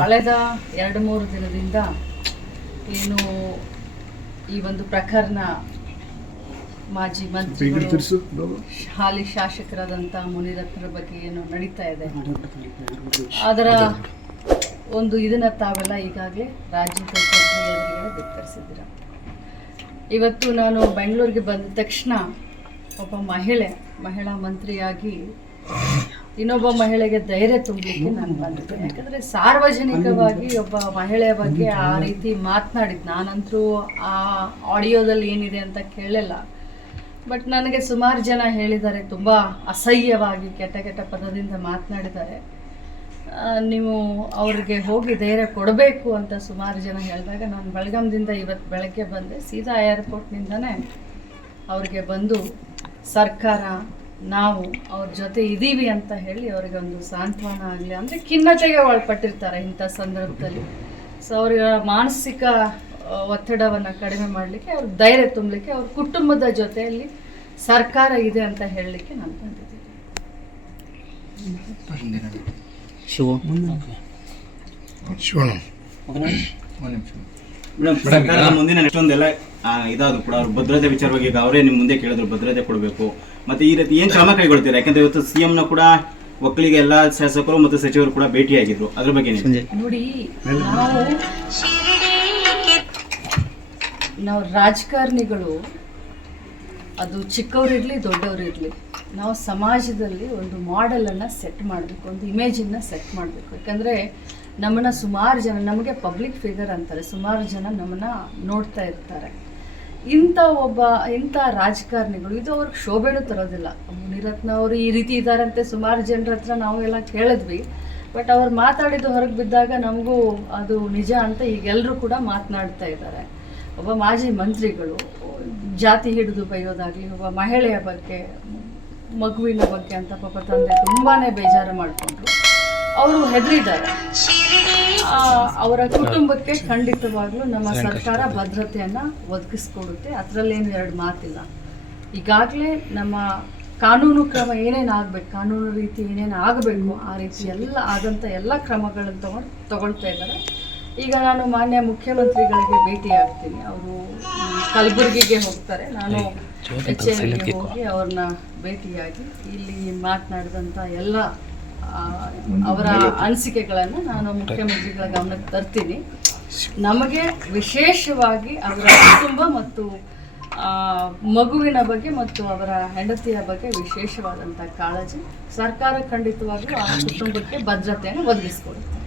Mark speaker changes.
Speaker 1: ಕಳೆದ ಎರಡು ಮೂರು ದಿನದಿಂದ ಏನು ಈ ಒಂದು ಪ್ರಕರಣ ಮಾಜಿ ಮಂತ್ರಿಗಳು ಹಾಲಿ ಶಾಸಕರಾದಂತಹ ಮುನಿರತ್ನರ ಬಗ್ಗೆ ಏನು ನಡೀತಾ ಇದೆ? ಅದರ ಒಂದು ಇದನ್ನ ತಾವೆಲ್ಲ ಈಗಾಗಲೇ ರಾಜ್ಯ ಬಿತ್ತರಿಸಿದ್ದೀರ ಇವತ್ತು ನಾನು ಬೆಂಗಳೂರಿಗೆ ಬಂದ ತಕ್ಷಣ ಒಬ್ಬ ಮಹಿಳೆ ಮಹಿಳಾ ಮಂತ್ರಿಯಾಗಿ ಇನ್ನೊಬ್ಬ ಮಹಿಳೆಗೆ ಧೈರ್ಯ ತುಂಬಲಿಕ್ಕೆ ನಾನು ಬಂದಿದ್ದೇನೆ ಯಾಕಂದ್ರೆ ಸಾರ್ವಜನಿಕವಾಗಿ ಒಬ್ಬ ಮಹಿಳೆಯ ಬಗ್ಗೆ ಆ ರೀತಿ ಮಾತನಾಡಿದ್. ನಾನಂತರೂ ಆ ಆಡಿಯೋದಲ್ಲಿ ಏನಿದೆ ಅಂತ ಕೇಳಲಿಲ್ಲ. ಬಟ್ ನನಗೆ ಸುಮಾರು ಜನ ಹೇಳಿದ್ದಾರೆ, ತುಂಬ ಅಸಹ್ಯವಾಗಿ ಕೆಟ್ಟ ಕೆಟ್ಟ ಪದದಿಂದ ಮಾತನಾಡಿದ್ದಾರೆ. ನೀವು ಅವ್ರಿಗೆ ಹೋಗಿ ಧೈರ್ಯ ಕೊಡಬೇಕು ಅಂತ ಸುಮಾರು ಜನ ಹೇಳಿದಾಗ ನಾನು ಬೆಳಗಾಂದಿಂದ ಇವತ್ತು ಬೆಳಗ್ಗೆ ಬಂದೆ. ಸೀದಾ ಏರ್ಪೋರ್ಟ್ನಿಂದನೇ ಅವ್ರಿಗೆ ಬಂದು ಸರ್ಕಾರ ನಾವು ಅವ್ರ ಜೊತೆ ಇದ್ದೀವಿ ಅಂತ ಹೇಳಿ ಅವ್ರಿಗೆ ಒಂದು ಸಾಂತ್ವನ ಆಗಲಿ ಅಂದರೆ ಖಿನ್ನತೆಗೆ ಒಳಪಟ್ಟಿರ್ತಾರೆ ಇಂಥ ಸಂದರ್ಭದಲ್ಲಿ. ಸೊ ಅವ್ರ ಮಾನಸಿಕ ಒತ್ತಡವನ್ನು ಕಡಿಮೆ ಮಾಡಲಿಕ್ಕೆ ಅವ್ರ ಧೈರ್ಯ ತುಂಬಲಿಕ್ಕೆ ಅವ್ರ ಕುಟುಂಬದ ಜೊತೆಯಲ್ಲಿ ಸರ್ಕಾರ ಇದೆ ಅಂತ ಹೇಳಲಿಕ್ಕೆ ನಾನು ಬಂದಿದ್ದೀನಿ.
Speaker 2: ಶಿವು.
Speaker 3: ಮೇಡಮ್ ಸರ್ಕಾರದ ಮುಂದಿನ ಎಷ್ಟೊಂದೆಲ್ಲ ಇದಾದ್ರು ಕೂಡ ಅವ್ರ ಭದ್ರತೆ ವಿಚಾರವಾಗಿ ಈಗ ಅವರೇ ನಿಮ್ಮ ಮುಂದೆ ಕೇಳಿದ್ರು ಭದ್ರತೆ ಕೊಡಬೇಕು. ಮತ್ತೆ ಈ ರೀತಿ ಏನ್ ಕ್ರಮ ಕೈಗೊಳ್ತೀರಾ? ಯಾಕಂದ್ರೆ ಇವತ್ತು ಸಿಎಂ ನ ಕೂಡ ಒಕ್ಕಲಿಗೆ ಎಲ್ಲಾ ಶಾಸಕರು ಮತ್ತು ಸಚಿವರು ಕೂಡ ಭೇಟಿಯಾಗಿದ್ರು. ಅದ್ರ ಬಗ್ಗೆ ನೀವು
Speaker 1: ನೋಡಿ ನಾವು ನಾವು ರಾಜಕಾರಣಿಗಳು ಅದು ಚಿಕ್ಕವರಿರಲಿ ದೊಡ್ಡವರಿರಲಿ ನಾವು ಸಮಾಜದಲ್ಲಿ ಒಂದು ಮಾಡೆಲನ್ನು ಸೆಟ್ ಮಾಡಬೇಕು ಒಂದು ಇಮೇಜನ್ನು ಸೆಟ್ ಮಾಡಬೇಕು. ಯಾಕಂದರೆ ನಮ್ಮನ್ನು ಸುಮಾರು ಜನ ನಮಗೆ ಪಬ್ಲಿಕ್ ಫಿಗರ್ ಅಂತಾರೆ. ಸುಮಾರು ಜನ ನಮ್ಮನ್ನು ನೋಡ್ತಾ ಇರ್ತಾರೆ. ಇಂಥ ಒಬ್ಬ, ಇಂಥ ರಾಜಕಾರಣಿಗಳು, ಇದು ಅವ್ರಿಗೆ ಶೋಭೆನೂ ತರೋದಿಲ್ಲ. ಮುನಿರತ್ನ ಅವರು ಈ ರೀತಿ ಇದ್ದಾರಂತೆ, ಸುಮಾರು ಜನರ ಹತ್ರ ನಾವು ಎಲ್ಲ ಕೇಳಿದ್ವಿ. ಬಟ್ ಅವ್ರು ಮಾತಾಡಿದ್ದು ಹೊರಗೆ ಬಿದ್ದಾಗ ನಮಗೂ ಅದು ನಿಜ ಅಂತ ಈಗೆಲ್ಲರೂ ಕೂಡ ಮಾತನಾಡ್ತಾ ಇದ್ದಾರೆ. ಒಬ್ಬ ಮಾಜಿ ಮಂತ್ರಿಗಳು, ಜಾತಿ ಹಿಡಿದು ಬೈಯೋದಾಗಲಿ, ಒಬ್ಬ ಮಹಿಳೆಯ ಬಗ್ಗೆ, ಮಗುವಿನ ಬಗ್ಗೆ ಅಂತ ಪಾಪ ತಂದೆ ತುಂಬಾ ಬೇಜಾರು ಮಾಡಿಕೊಂಡ್ರು. ಅವರು ಹೆದರಿದ್ದಾರೆ. ಅವರ ಕುಟುಂಬಕ್ಕೆ ಖಂಡಿತವಾಗ್ಲೂ ನಮ್ಮ ಸರ್ಕಾರ ಭದ್ರತೆಯನ್ನ ಒದಗಿಸ್ಕೊಡುತ್ತೆ. ಅದರಲ್ಲೇನು ಎರಡು ಮಾತಿಲ್ಲ. ಈಗಾಗಲೇ ನಮ್ಮ ಕಾನೂನು ಕ್ರಮ ಏನೇನು ಆಗ್ಬೇಕು ಕಾನೂನು ರೀತಿ ಏನೇನು ಆಗಬೇಕು ಆ ರೀತಿ ಎಲ್ಲ ಆದಂಥ ಎಲ್ಲ ಕ್ರಮಗಳನ್ನು ತಗೊಂಡು ತಗೊಳ್ತಾ ಇದ್ದಾರೆ. ಈಗ ನಾನು ಮಾನ್ಯ ಮುಖ್ಯಮಂತ್ರಿಗಳಿಗೆ ಭೇಟಿ ಆಗ್ತೀನಿ ಅವರು ಕಲಬುರಗಿಗೆ ಹೋಗ್ತಾರೆ. ನಾನು ಎಚ್ ಹೋಗಿ ಅವ್ರನ್ನ ಭೇಟಿಯಾಗಿ ಇಲ್ಲಿ ಮಾತನಾಡಿದಂಥ ಎಲ್ಲ ಅವರ ಅನಿಸಿಕೆಗಳನ್ನು ನಾನು ಮುಖ್ಯಮಂತ್ರಿಗಳ ಗಮನಕ್ಕೆ ತರ್ತೀನಿ. ನಮಗೆ ವಿಶೇಷವಾಗಿ ಅವರ ಕುಟುಂಬ ಮತ್ತು ಮಗುವಿನ ಬಗ್ಗೆ ಮತ್ತು ಅವರ ಹೆಂಡತಿಯ ಬಗ್ಗೆ ವಿಶೇಷವಾದಂಥ ಕಾಳಜಿ ಸರ್ಕಾರ ಖಂಡಿತವಾಗಿಯೂ ಆ ಕುಟುಂಬಕ್ಕೆ ಭದ್ರತೆಯನ್ನು ಒದಗಿಸ್ಕೊಡುತ್ತೆ.